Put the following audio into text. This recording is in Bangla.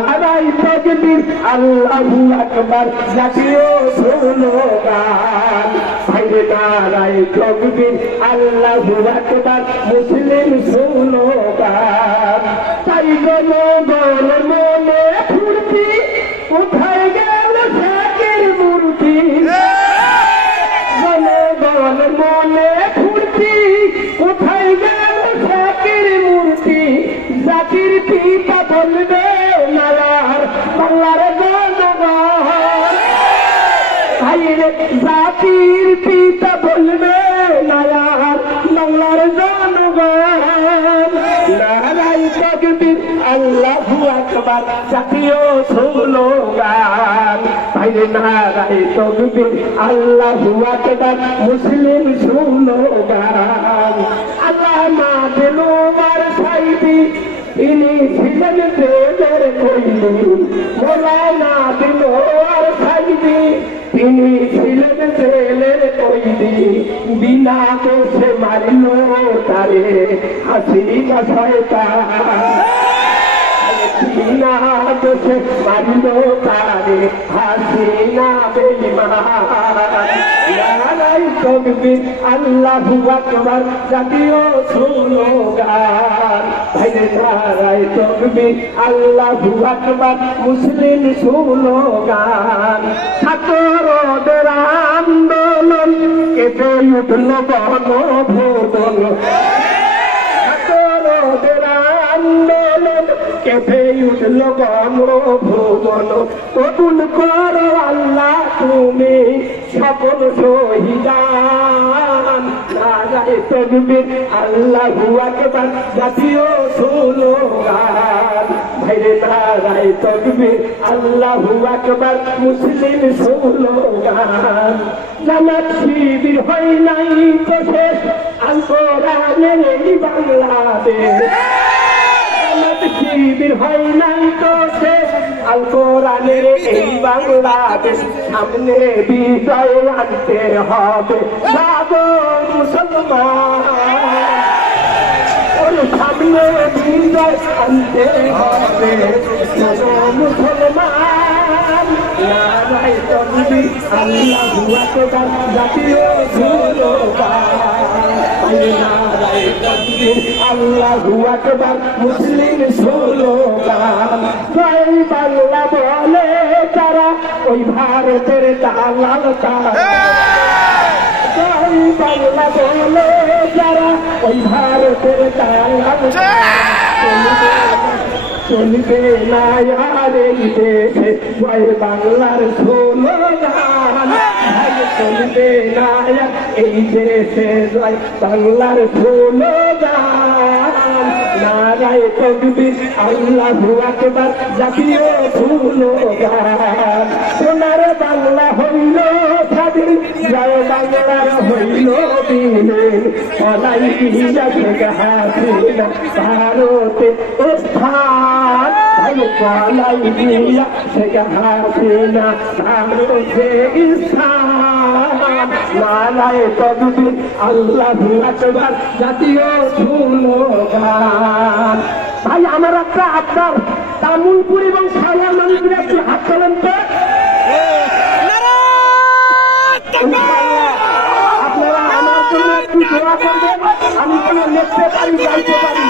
নারায়ে তাকবীর আল্লাহু আকবার জাতীয় স্লোগান ভাইরে নারায়ে তাকবীর আল্লাহু আকবার মুসলিম স্লোগান তাই জনগণ মনে ফুর্তি কোথায় গেল শেখের মূর্তি জনগণ মনে ফুর্তি কোথায় গেল শেখের মূর্তি জাতির পিতা বলবে নালার বাংলার জনগণ ভাইরে জাতির পিতা বলবে নালার বাংলার জনগণ নারায়ে তাকবীর আল্লাহু আকবার জাতীয় স্লোগান ভাইরে নারায়ে তাকবীর আল্লাহু আকবার মুসলিম স্লোগান আল্লামা দিলওয়ার সাইদি ইনি ছিলেন প্রেমের কইলি মৌলানা দিলওয়ার সাইদি তিনি ছিলেন জেলের কয়েদি বিনা দোষে মারিল তারে হাসিনা শয়তান বিনা দোষে মারিল তারে হাসিনা বেঈমান নারায়ে তাকবীর আল্লাহু আকবার জাতীয় স্লোগান ভাইরে নারায়ে তাকবীর আল্লাহু আকবার মুসলিম স্লোগান ছাত্রদের আন্দোলন কেঁপে উঠল গণভবন ছাত্রদের আন্দোলন কেঁপে উঠল গণভবন কবুল করো আল্লাহ তুমি সকল শহীদান নারায়ে তাকবীর আল্লাহু আকবার জাতীয় স্লোগান ভাইরে নারায়ে তাকবীর আল্লাহু আকবার মুসলিম স্লোগান জামাত শিবির হয় নাই তো শেষ আল কোরআনের এই বাংলাদেশ জামাত শিবির হয় নাই তো শেষ আল কোরআনের এই বাংলাদেশ সামনে বিজয় আনতে হবে যাবো মুসলমান সামনে বিজয় আনতে হবে মুসলমান নারায়ে তাকবীর আল্লাহু আকবার জাতীয় স্লোগান নারায়ে তাকবীর আল্লাহু আকবার মুসলিম স্লোগান জয় বাংলা বলে তারা ওই ভারতের দালাল তারা জয় বাংলা বলে যারা ওই ভারতের দালাল চলবে না আর এই দেশে জয় বাংলার স্লোগান চলবে না এই দেশে জয় বাংলার স্লোগান নারায়ে তাকবীর আল্লাহু আকবার জাতীয় স্লোগান সোনার বাংলা হইল স্বাধীন জয় বাংলার হইল বিলীন পলাই দিয়া শেখ হাসিনা ভারতে স্থান পলাই দিয়া শেখ হাসিনা ভারতে স্থান নারায়ে তাকবীর আল্লাহু আকবার জাতীয় স্লোগান ভাই আমার একটা আবদার তামুলপুর এবং সায়া মন্দিরে একটু হাত তোলেন তো আপনারা আমার জন্য একটু দোয়া করবেন আমি যেন লিখতে পারি জানতে পারি